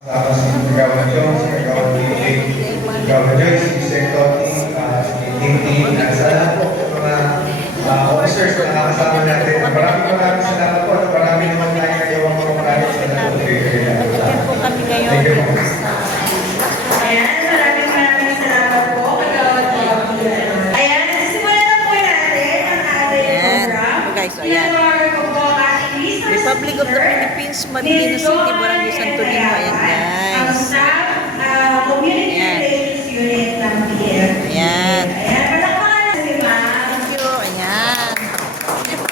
Tapos si Kagawa Jones, Kagawa David, Kagawa Joyce, si Mr. Toti, si Tintin, sa lahat po ng mga officers na nakakasama natin. Maraming salamat po. Marami naman tayo nagawang mga maraming salamat. Nagkakan po kami ngayon sa... Ayan, maraming salamat po. Ayan, simulan na po natin ang ating program. So guys, ayan. Republic of the Philippines, Marikina City, Barangay Santo Niño. Ayan guys. Community Relations Unit ng PF. Ayan. Ayan, palakpakan na si Ma'am. Thank you. Ayan.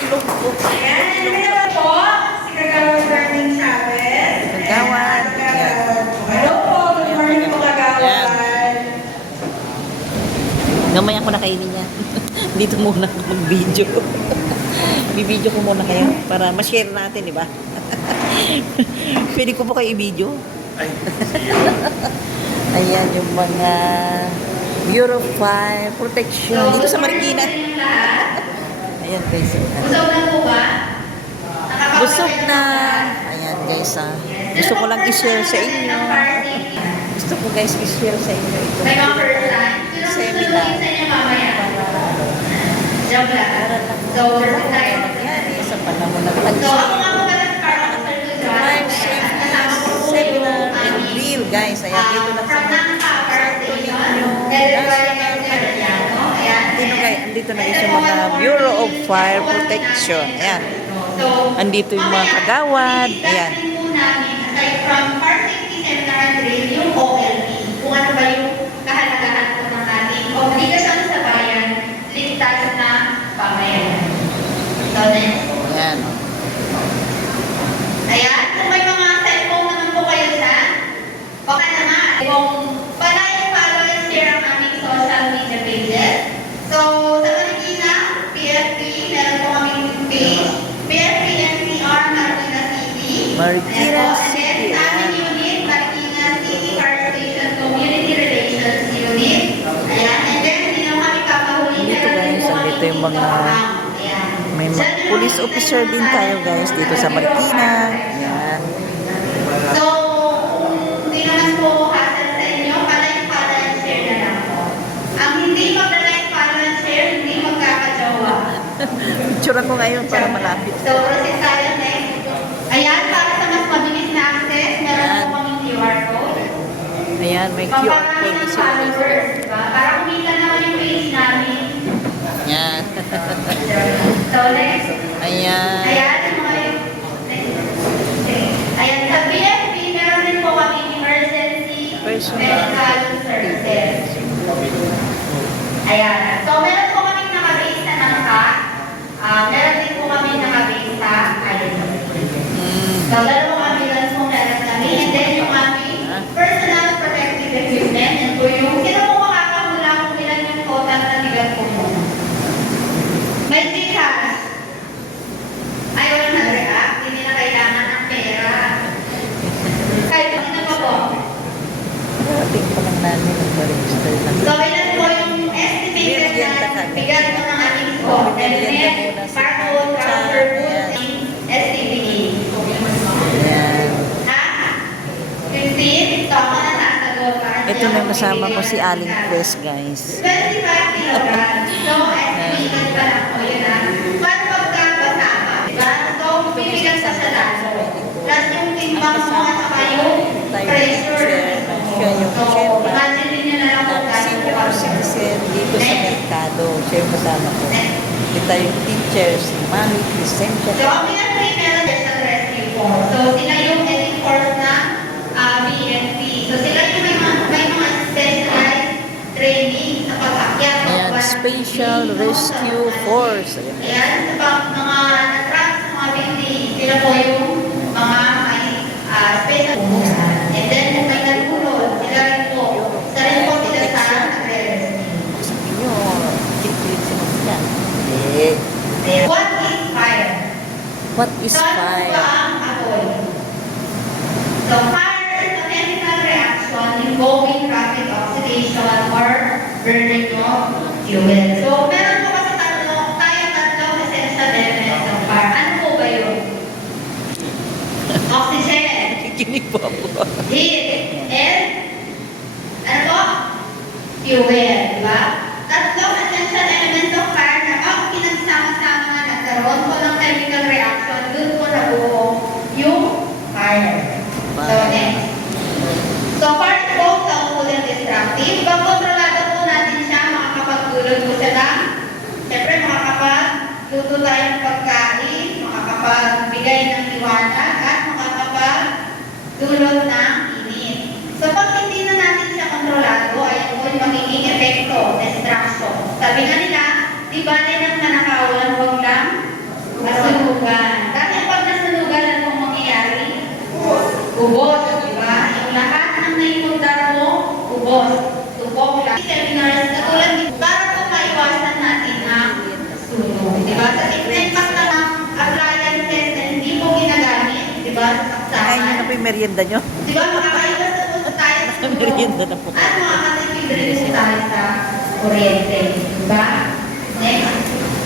Ilog po. Ayan, and hello po, si Kagawad Branding Chavez. Kagawad. Hello po, good morning po Kagawad. Gamaya ko na kainin niya. Dito muna ako mag-video. Bibidyo ko muna kayo para ma-share natin, di ba? Pwede ko po kayo i-video? Ayan yung mga Bureau of Fire Protection dito sa Marikina. Ayan guys. Busog na po ba? Busog na. Ayan guys ah. Gusto ko lang i-share sa inyo. Gusto ko guys i-share sa inyo ito. May mga first time. Seminar. Sa inyo mamaya. Joke lang. So, first time. Nangyari sa panahon ng So, pag-ibig. ako nga po ba para sa Life safety seminar and drill guys. Ayan dito lang sa andito na guys yung mga Bureau of Fire Protection. Ayan. Andito yung mga kagawad. Ayan. Aside from fire safety seminar and drill, yung OLP. Kung ano ba yung kahalagahan po ng ating obligasyon sa bayan, ligtas na pamayanan. So, next. Ayan. Ayan, kung may mga cellphone naman po kayo dyan, baka naman. Kung palagi follow and share ang aming social media pages. So, sa Marikina, PFP, meron po kaming page. PFP NCR, Marikina City. Marikina Ayan po. City, And then, sa aming unit, Marikina City Fire Station Community Relations Unit. Ayan, and then, hindi naman kami papahuli. Dito guys, andito yung mga may mga police officer din tayo guys dito sa Marikina. Ayan. So, hindi naman po hassle sa inyo, palike, follow, and share na lang po. Ang hindi mag-like, follow, and share, hindi magkakajowa. Picture ko ngayon para malapit. So, proceed tayo next. Ayan, para sa mas mabilis na access, meron po kaming QR code. Ayan, may QR Pamparaming code ng sila guys. followers, diba? Para kumita naman yung page namin. Ayan. So, next. Ayan. Ayan, yung mga yung... Ayan, sa BFP, meron din po kami emergency medical services. Ayan. So, meron po kami nakabase sa nangka. Meron din po kami nakabase sa INC. So, dalawang ambulance po meron kami. And then, yung aming personal protective equipment. Yan po yung... Sino po makakahula kung ilan yung total na bigat po mo? May tikas. Ayaw na nag-react. Hindi na kailangan ng pera. Kahit ano pa po. Dating pa lang namin nag-register na. So, ilan po yung estimated na bigat po ng ating score? Helmet, barcode, counter boots, STPA. Ayan. Ha? 15? So, ako na sasagot. Ito na kasama ko si Aling Press guys. 25 kilograms. So, estimated pa lang po yun ha. Paano pagkakasama? Diba? So, bibigat sa salado. Plus yung timbang mo at saka yung pressure. Siya yung So, chairman. imagine niyo na lang kung gaano po Senior citizen dito sa merkado. Siya yung kasama ko. Kita yung teachers, Mami, Crescentia. So, ang pinag-train meron din sa rescue force. So, sila yung elite force na BNP. So, sila yung may mga specialized training sa pag-akyat. Ayan, Special Rescue Force. Ayan, sa mga na-trap sa mga building, sila po yung mga may special and then, kung may nalulod, sila rin po. Isa rin po sila sa nagre-rescue. Sabi nyo, kit-kit sila yan. What is fire? What is Saan po fire? ba ang apoy? So, fire is a chemical reaction involving rapid oxidation or burning of fuel. So, meron po kasi tatlong essential elements ng fire. Ano po ba yun? Oxygen, Kikinig Heat and ano po? Fuel, di ba? Tatlong essential elements of fire na pag pinagsama-sama nga nagkaroon po ng chemical reaction, doon po nabuo yung fire. So, next. So, fire po sa unang destructive. Pag kontrolado po natin siya, makakapagdulot po siya ng, siyempre makakapagluto tayo ng pagkain, makakapagbigay ng liwanag, at makakapagdulot ng init. So, pag hindi na natin siya kontrolado, ayan po yung magiging epekto, destruction. Sabi nga nila, di ba rin ang nanakawan, huwag lang masunugan. Dati pag nasunugan, ano pong mangyayari? Ubos, di ba? Yung lahat ng naipundar mo, ubos. Tupok lang. Seminars, katulad dito, para po maiwasan natin ang sunog. Di ba? Sa impact na ng appliances na hindi po ginagamit, di ba? Kain nyo na po yung merienda nyo. Di ba? Makakaiwas na po tayo sa sunog. Merienda na po. At makakatipid rin po tayo sa kuryente. Di ba? Next.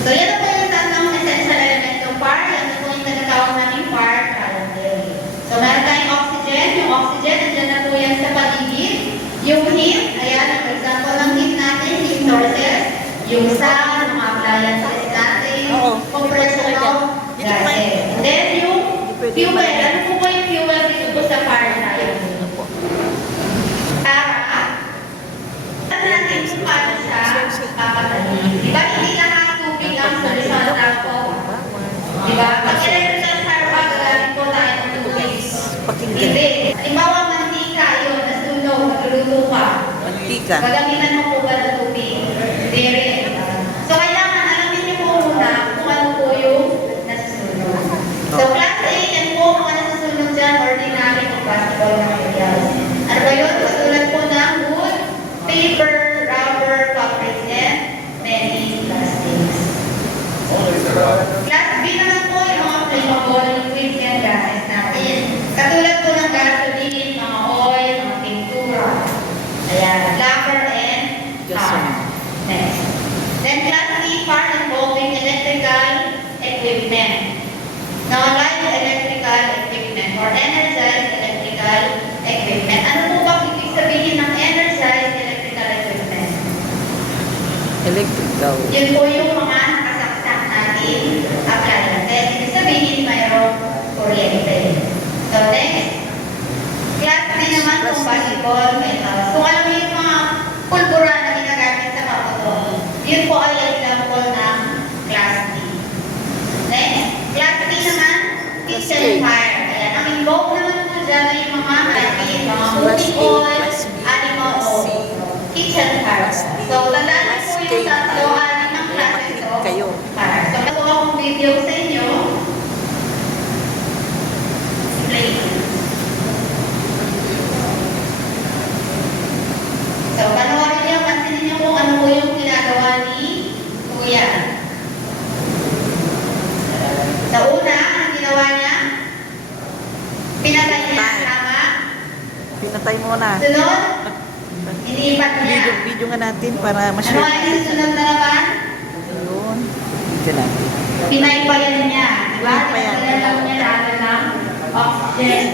So, yan po yung tatlong essential element ng fire. Yan po yung tinatawag namin fire triangle. So, meron tayong oxygen. Yung oxygen, nandiyan na po yan sa paligid. Yung heat, ayan, ang example ng heat natin, heat sources. Yung sound, mga appliances natin. Oo. Compressor of gases. And then, yung fuel. Ano po ba yung fuel dito po sa fire triangle? Para natin kung paano siya papatayin. Di ba hindi lahat tubig ang solusyon ng po? Di ba? Pag electrical fire pa, gagamit po tayo ng tubig. Pakinggan. Hindi. Halimbawa, mantika yun, nasunog, nagluluto ka. Mantika. Gagamitan mo po ba ng tubig? Hindi rin. So, kailangan alamin niyo po muna kung ano po yung nasusunog. So, class A, yan po mga nasusunog dyan, ordinary combustible materials. Ano ba yun? Katulad po ng wood, paper, rubber, fabrics, and many plastics. Class B naman po yung mga flammable liquids and gases natin. Katulad po ng gasoline, mga oil, mga pintura. Ayan, lacquer and tar. Next. Then class D, part involving electrical equipment. Now, light electrical equipment or energized electrical equipment. Ano po ba ibig sabihin ng energized electrical equipment? Electrical. Yun po yung mga nakasaksak natin appliances. Ibig sabihin mayroong kuryente. So next, class D naman compatible metals. Kung alam mo yung mga pulbura na ginagamit sa kapatol, yun po ay example ng class D. Next, class D naman, kitchen fire. Ayan, ang involved naman po dyan ay yung mga high mga cooking oil, animal oil, kitchen fire. So, tandaan niyo po yung tatlo, anim ang classes of fire. So, nakuha akong video sa inyo. Play. So, panoorin niyo, pansinin niyo kung ano po yung ginagawa ni Kuya. Sa una, ang ginawa niya, pinatay niya, tama? Pinatay mo na. Sunod, iniipat niya. Video nga natin para Ano ma-share. ay susunod na naman? Ayun. Video natin. Pinaypayan niya. Diba? Pinaypayan. Pinaypayan lang niya lalo ng oxygen.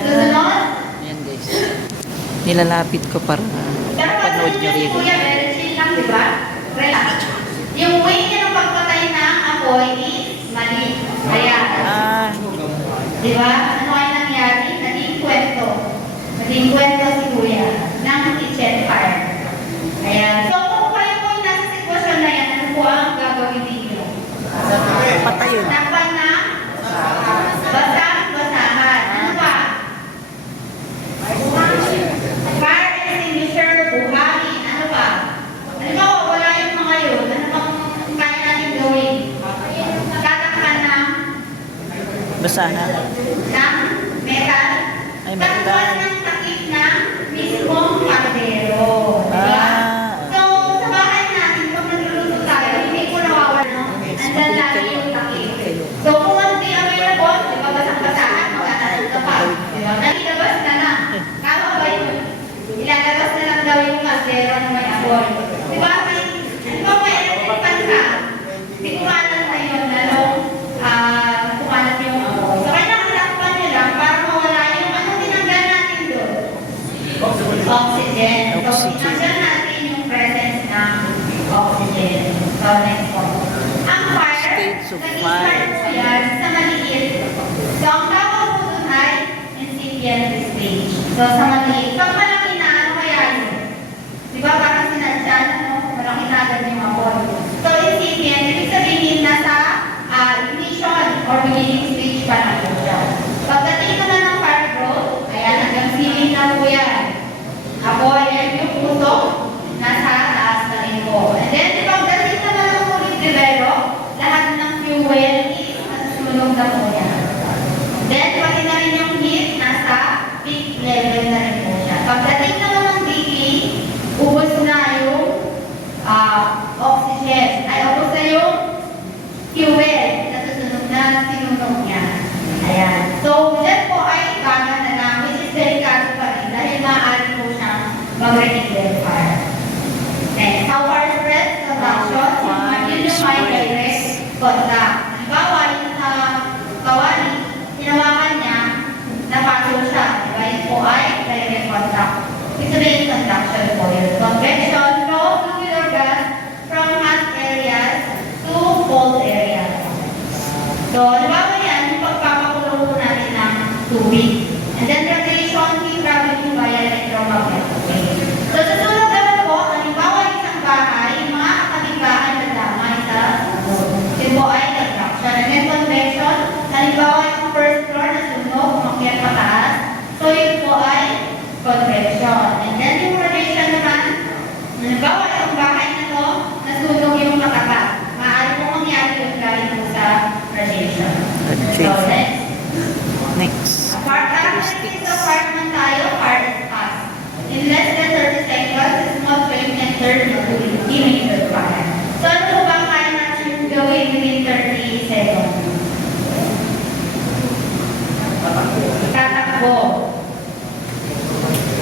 Susunod, Ayan guys. Nilalapit ko para pero panood nyo rin. Kuya, very chill lang, di ba? Relax. Yung way niya ng pagpatay ng apoy is mali. Kaya, Ah, di ba? Ano ay nangyari? Naging kwento. Naging kwento si Kuya ng kitchen fire. Ayan. So, kung kayo po yung nasa sitwasyon na yan, ano po ang gagawin ninyo? patayin. Takpan na basahan. Ano pa? Fire extinguisher, buhangin. Ano pa? Ano ba, wala yung mga yun? Ano bang kaya natin gawin? Tatakpan ng Basahan. metal. Ay, metal. Takpan ng takip ng mismong kaldero. Diba? Ah. So, sa bahay natin, pag nagluluto tayo, hindi po nawawala, no? Andyan lagi yung takip. So, kung hindi available, di ba, basang-basahan, magkakaroon ka pa. Di ba? Nalilabas na lang. Tama ba yun? Ilalabas na lang daw yung kaldero na may apoy. Di ba? Ano ba may electric fan ka? Hindi ko alam na yun, ano, kumalat yung apoy. So, kailangan takpan nyo lang para mawala yung ano tinanggal Oxygen. So, Oxygen. tinanggal natin yung presence ng oxygen. So, next po. Ang fire, States of nag-start fire. po yan sa maliit. So, ang tawag po dun ay incipient stage. So, sa maliit. Pag malaki na, ano kaya yun? Di ba parang sinadya, ano? Malaki na agad yung apoy. So, incipient, ibig sabihin nasa ignition or beginning stage pa na po siya. Pagdating ko na ng fire growth, ayan, hanggang ceiling na po yan. Apoy, yan yung puso, nasa taas na rin po. And then, pagdating naman ng fully develop, lahat ng fuel is nasusunog na po yan. Then, pati na rin yung heat, nasa peak level na rin po siya. Pagdating naman ng decay, ubos na yung oxygen. Ay, ubos na yung fuel na susunod na sinunog niya. Ayan. So, dyan po ay baga na lang, which is delikado pa rin dahil maaari po siyang mag-rekindle fire. Next, how fire spreads conduction is my direct contact. Halimbawa, yung sa kawali, hinawakan niya, napasok siya. Diba? Yun po ay direct contact. Ibig sabihin conduction po yun. Convection, flow fluid or gas from hot areas to cold areas. So, halimbawa yan, yung pagpapakulong po natin ng tubig. And then, radiation, heat traveling via electromagnetic wave. So, sa sunod naman po, halimbawa isang bahay, mga kapalibahan na damay sa sunog. Yun po ay conduction. And then, convection, halimbawa yung first floor na sunog, umakyat pataas. So, yun po ay convection. And then, yung radiation naman, halimbawa yung bahay na to, nasunog yung katapat. Maaari po mangyari yung galing po sa radiation. So, next. Next. Characteristics of fire naman tayo, fire is fast. In less than 30 seconds, a small flame can turn into immediate fire. So, ano po ba kaya natin gawin within 30 seconds? Tatakbo.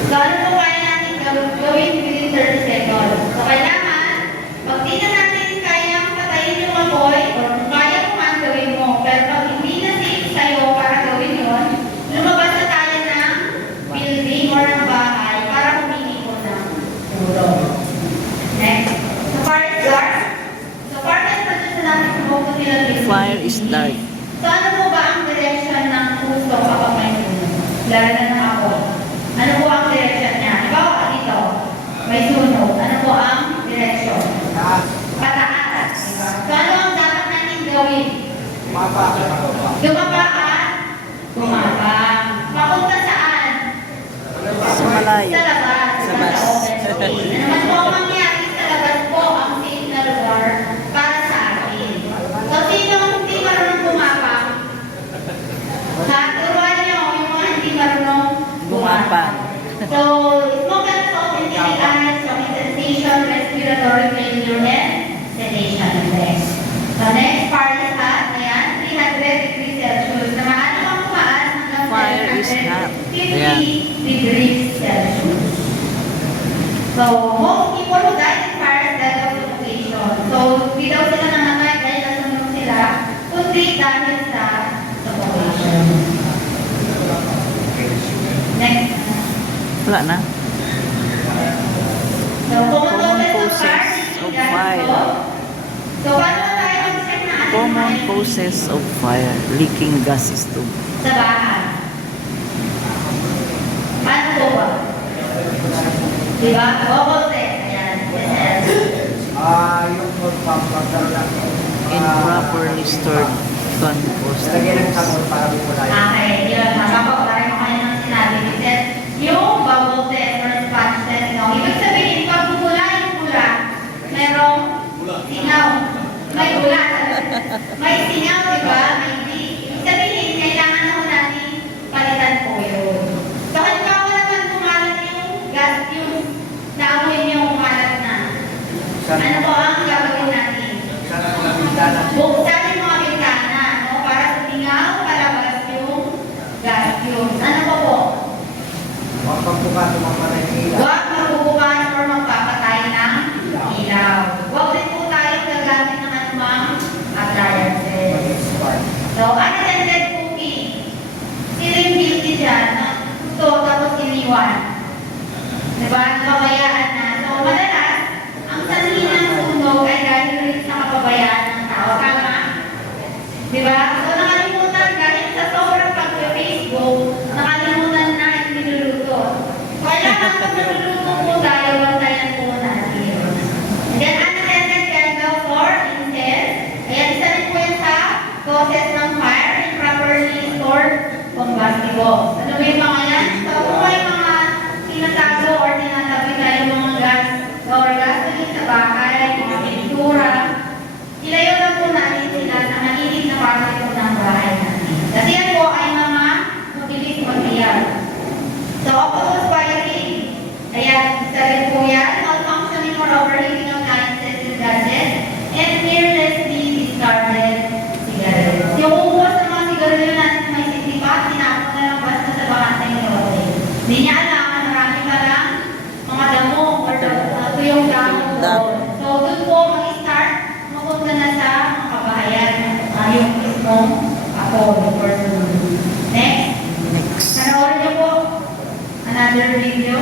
So, ano po kaya natin gawin within 30 seconds? So, kailangan, pag di na natin kayang patayin yung apoy, or kung kaya mo man gawin mo, pero pag hindi na safe sa'yo para gawin yun, lumabas na tayo ng building or ng bahay para humingi ko ng tulong. Next. So, fire is dark. So, fire is produce na natin smoke to fill a Fire is dark. So, ano po ba ang direction ng puso kapag may sunog? Lalo na ng apoy. Ano po ang direction niya? Halimbawa, dito, may sunog. Ano po ang direction? Pataas. So, ano ang dapat natin gawin? Lumaba at bumaba. Papunta saan? Sa malayo. Sa labas. Sa labas. open space. Ano man po ang mangyari sa labas po ang safe na lugar para sa atin. So, sino ang hindi marunong bumaba? Turuan niyo yung mga hindi marunong bumaba. So, smoke and salt in the eyes, stroke sensation, respiratory failure, and sedation. Next. So, next part is hot. Ayan, 300 degrees Celsius. Na maano ang tumaas hanggang Fire is hot. 750 Ayan. degrees Celsius. So, most people who died in fires died of suffocation. So, hindi daw sila namatay dahil nasunog sila, kundi dahil sa suffocation. Next. Wala na. So, common Common causes of fire. So, paano na tayo mag-check na ating Common mga causes of fire. Leaking gases too. sa bahay? Paano po ba? Diba? Bubble test. Ayan. Yes, Yung full pump lang. Improperly stored compost. Lagyan ng sabon para bumula yun. Okay, yun. Tama po. Parang yung kanilang sinabi. Kasi yung bubble test or sponge test, no? Ibig sabihin, pag bumula yung bula, merong singaw. May bula. May singaw, di ba? May di. Ibig sabihin, kailangan na natin palitan po yun. So, halimbawa naman kumalat yung gas fuse. Naamoy niyo kumalat na. Ano po ang gagawin natin? Sana mga bintana. Buksan yung mga bintana, no? Para sa tingaw, palabas yung gas fumes. Ano po po? Huwag kang buka tumapanay ng ilaw. Huwag magbubukas or magpapatay ng ilaw. Huwag din po tayo gagamit ng anumang appliances. So, unattended cooking. Sino yung guilty dyan? Gusto tapos iniwan. Diba? Napabayaan na. So, madalas, ang sanhi ng sunog ay dahil rin sa kapabayaan ng tao. Tama? Diba? So, nakalimutan dahil sa sobrang pag-Facebook, nakalimutan na yung niluluto. Kailangan pag niluluto po tayo, bantayan po natin. Then, unattended candle for incense. Ayan, isa rin po yan sa causes ng fire and properly stored combustible. Ano ba yung mga yan? So, kung may mga tinatago or tinatabi tayo mga gas or gasoline sa bahay, mga pintura, ilayo na po natin sila sa maliit na parte po ng bahay natin. Kasi yan po ay mga mabilis mag-iyag. So, octopus firing. Ayan, isa rin po yan. Malfunctioning or overheating appliances and gadgets and carelessly discarded cigarettes. Yung ubos ng mga sigarilyo natin may sisipat, tinapon na lang basta sa bakante ng lote. Hindi niya alam, marami pa lang mga damo or ito yung damo doon. So, doon po mag-start, mapunta na sa mga kabahayan, yung mismong ako, or next. Next. Panoorin niyo po another video.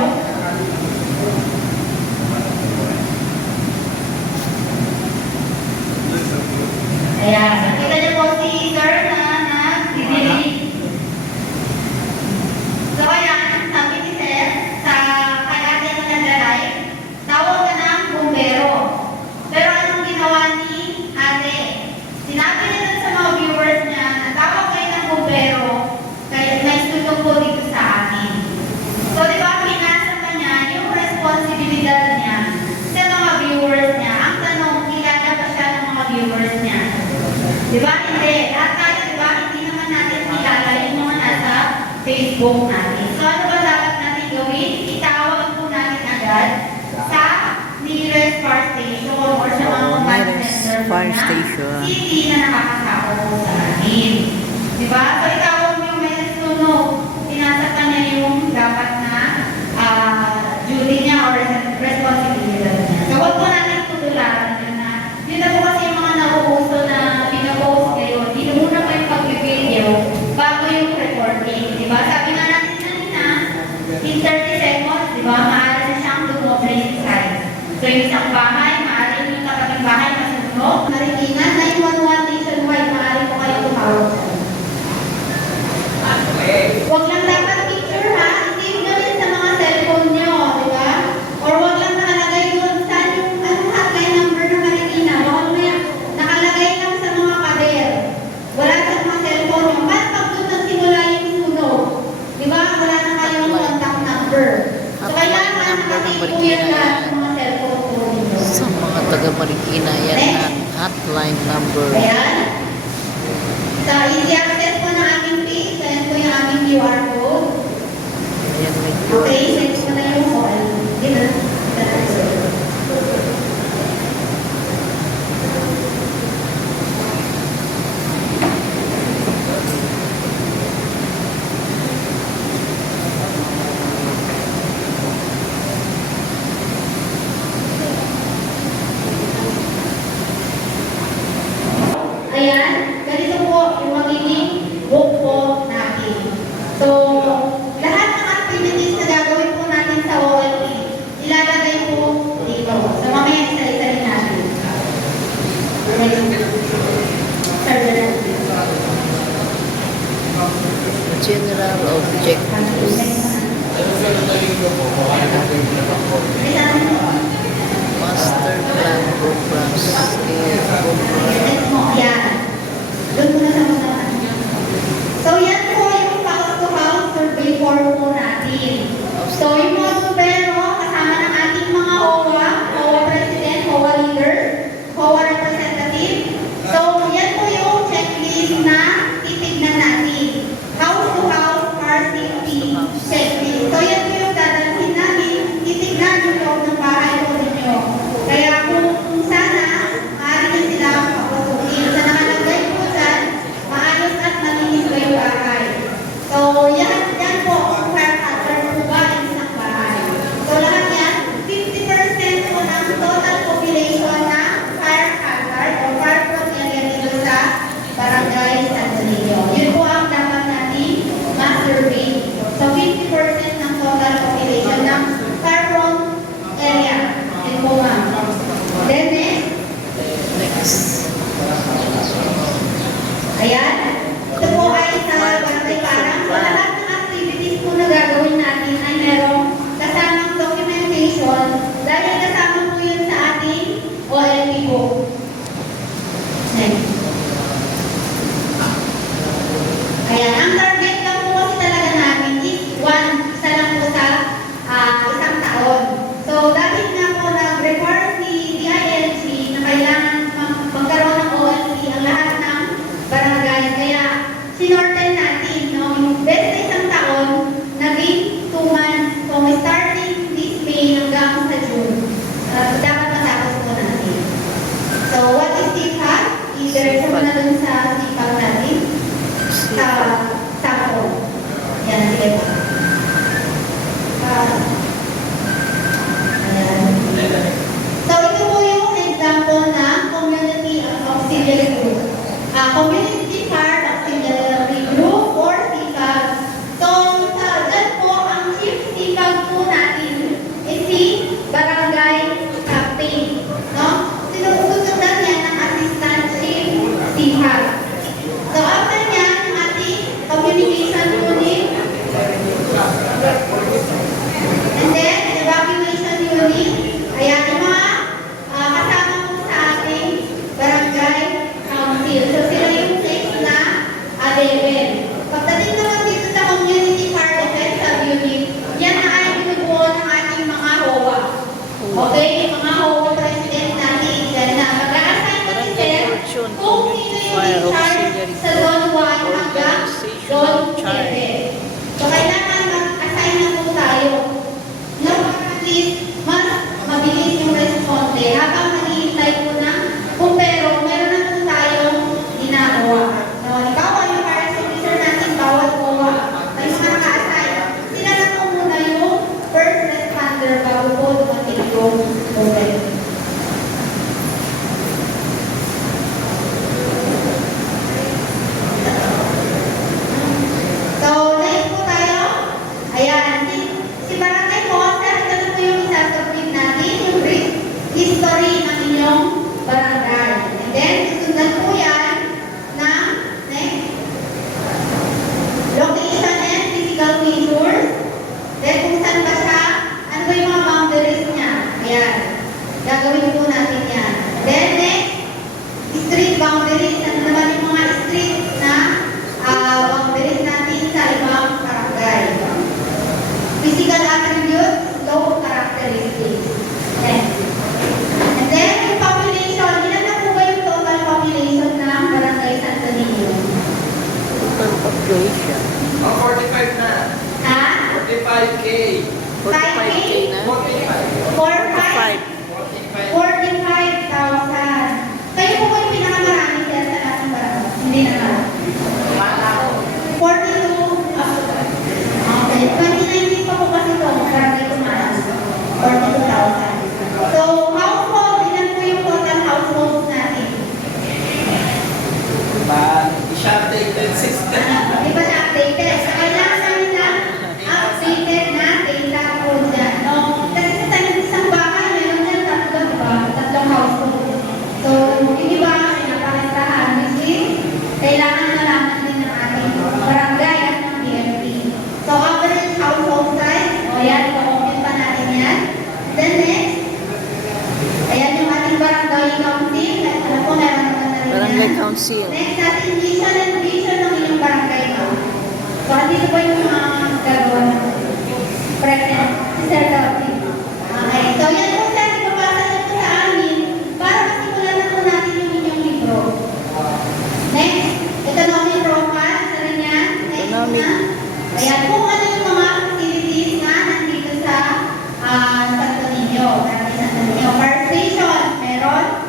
Ayan, nakita niyo po si Sir na nag-delete. So ayan, sabi ni Sir, sa kay-ate na nag-live, tawag ka ng bumbero. Pero anong ginawa ni ate? Sinabi niya dun sa mga viewers niya, na tawag kayo ng bumbero, kaya may sunog po dito sa akin. So di ba, pinasa pa niya yung responsibilidad niya sa mga viewers niya. Ang tanong, kilala ba siya ng mga viewers niya? Di ba? Hindi. Lahat tayo, di ba? Hindi naman natin kilala yung mga nasa Facebook natin. So ano ba dapat natin gawin? Itawag po natin agad sa nearest fire station or sa mga command Nearest center fire na station. city na nakakasako po sa atin. Di ba? So itawag mo yung may nasunog. Pinasa pa niya yung dapat na duty niya or responsibility niya. So huwag po natin tutularan yun na. Yun na po kasi yung mga nauuso na pinapost ngayon. Hindi muna pa yung pag-video bago yung recording. Di ba? Sabi nga natin kanina, in 30 seconds, di ba? Maaari na siyang dumoble yung size. So yung isang bahay, maaari yung kapatid bahay masunog. Marikina, 911 nationwide, maaari po kayo tumawag. Huwag lang dapat picture ha, i-save na rin sa mga cellphone nyo, di ba? Or huwag lang nakalagay doon saan yung anong hotline number ng Marikina. Huwag na nakalagay lang sa mga pader. Wala sa mga cellphone nyo. Paano pag doon nagsimula yung sunog? Di ba? Wala na kayong contact number. So kailangan nakasave po yan lahat ng mga cellphone po ninyo. Sa mga taga-Marikina, yan ang hotline number. Ayan. Sa easy access po ng aming page, ayan po yung aming QR code. Ayan, may Okay, send ko na yung call. Dito. Ayan, ganito po yung magiging book po natin. So, lahat ng activities na gagawin po natin sa OLP, ilalagay po dito. So, mamaya isa-isa rin natin. general objectives. Master plan programs. Yan. Doon muna sa mga. So, yan po yung house-to-house survey form po natin. So, yung mga gobyerno, kasama ng ating mga OWA, OWA President, OWA Leader, OWA Representative. So, yan po yung checklist na titignan natin. House-to-house fire safety checklist. So, yan po yung dadalhin natin, titignan yung loob ng bahay po ninyo. Kaya kung sana, maaari na sila papasukin. Sa nakalagay po dyan, maayos at malinis ba yung bahay. So, yan po, kung fire hazard po ba ang isang bahay. starting this May hanggang sa June, dapat matapos po natin. So, what is CPAP? Either sa na dun sa CPAP natin, sa SAPO. Yan, sige po. Ayan. So, ito po yung example ng community auxiliary group. Community part auxiliary group or CPAG. So, dyan po, ang chief CPAG po natin is si Barangay Captain. No? Sinusundan yan ng assistant chief CPAG. So, after yan, yung ating communication unit. And then, evacuation unit. Ayan, yung mga kasama po sa ating barangay council. So, sila yung place na level. Pagdating naman dito sa community part defense sub-unit, yan na ay binubuo ng ating mga HOA. Okay, yung mga HOA president natin, yan na. Mag-a-assign na si Sir kung sino yung in charge sa zone 1 hanggang zone 7. So, kailangan mag-assign na po tayo. No, at least, mas mabilis yung responde. Habang naghihintay po ng pumpero, meron na po tayong ginagawa. No, ikaw ay yung parang officer natin, bawat OWA. Ay mga naka-assign. Sila na po muna yung first responder bago po dumating yung pumpero. So, next po tayo. Ayan, si Barangay Monster, ito na po yung isasabit natin, yung brief history ng inyong barangay. And then, susundan po yan ng next location and physical features. Then, kung saan ba siya, ano ba yung mga boundaries niya. Ayan, gagawin po natin yan. Then, next, street boundaries. Ano naman yung mga street na boundaries natin sa ibang barangay. Physical attributes, low characteristics. Next. And then, yung population. Ilan na po ba yung total population ng Barangay Santo Niño? Total population. 45 na. Ha? 45K. 45K na. 45. 45? 45,000. Kayo po ba yung pinakamarami siya sa ating barangay? Hindi naman. 42. Okay. 2019 pa po kasi ito. Barangay Tumaas. 42,000. So, household. Ilan po yung total households natin? Siya updated system. Di ba siya updated? So, kailangan namin na updated na data po dyan. No? Kasi sa isang bahay, meron dyan tatlo, di ba? Tatlong household. So, yung iba, pinapalistahan. Which is, kailangan nalaman din ng ating barangay at ng BMP. So, average household size. O yan, i-open pa natin yan. Then next, ayan yung ating barangay council. Ano po, meron naman na rin Barangay yan. Council. Next natin, vision and vision ng inyong barangay mo. So, dito po yung mga gagawa ng present. Si Sir Gabi. Okay. So, yan po sir, ipapasa niyo po sa amin para masimulan na po natin yung inyong libro. Next, economic profile. Sa rin yan. Next Economic. na. Ayan, kung ano yung mga facilities na nandito sa Santo Niño. Barangay Santo Niño. Fire station. Meron.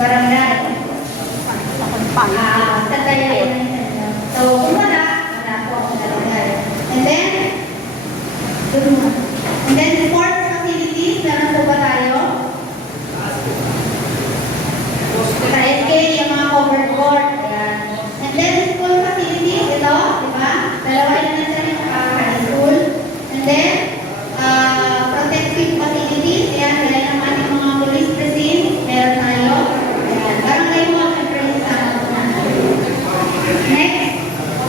Barangay. Sa Tayain na yun. So, kung wala po ang barangay. And then, sports facilities, meron po ba tayo? Sa SK, yung mga covered court. Ayan. And then, school facilities, ito, di ba? Dalawa yun na siya sa high school. And then, protective facilities, ayan, gaya ng ating mga police precinct, meron tayo. Ayan, barangay mo, siyempre, sa next.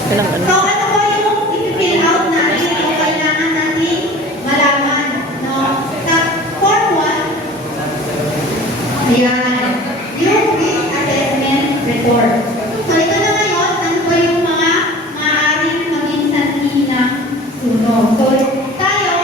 Ilang ano? So, ano ba yung i-fill out natin o kailangan natin malaman? No? Sa form 1, ayan, yung risk assessment report. So, ito na ngayon, ano ba yung mga maaaring maging sanhi ng sunog? So, tayo,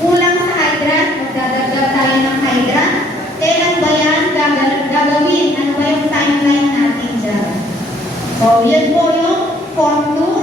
Kulang sa hydrant, magdadagdag tayo ng hydrant. Kailan ba yan gagawin? Ano ba yung timeline natin dyan? So, yun po yung Form 2.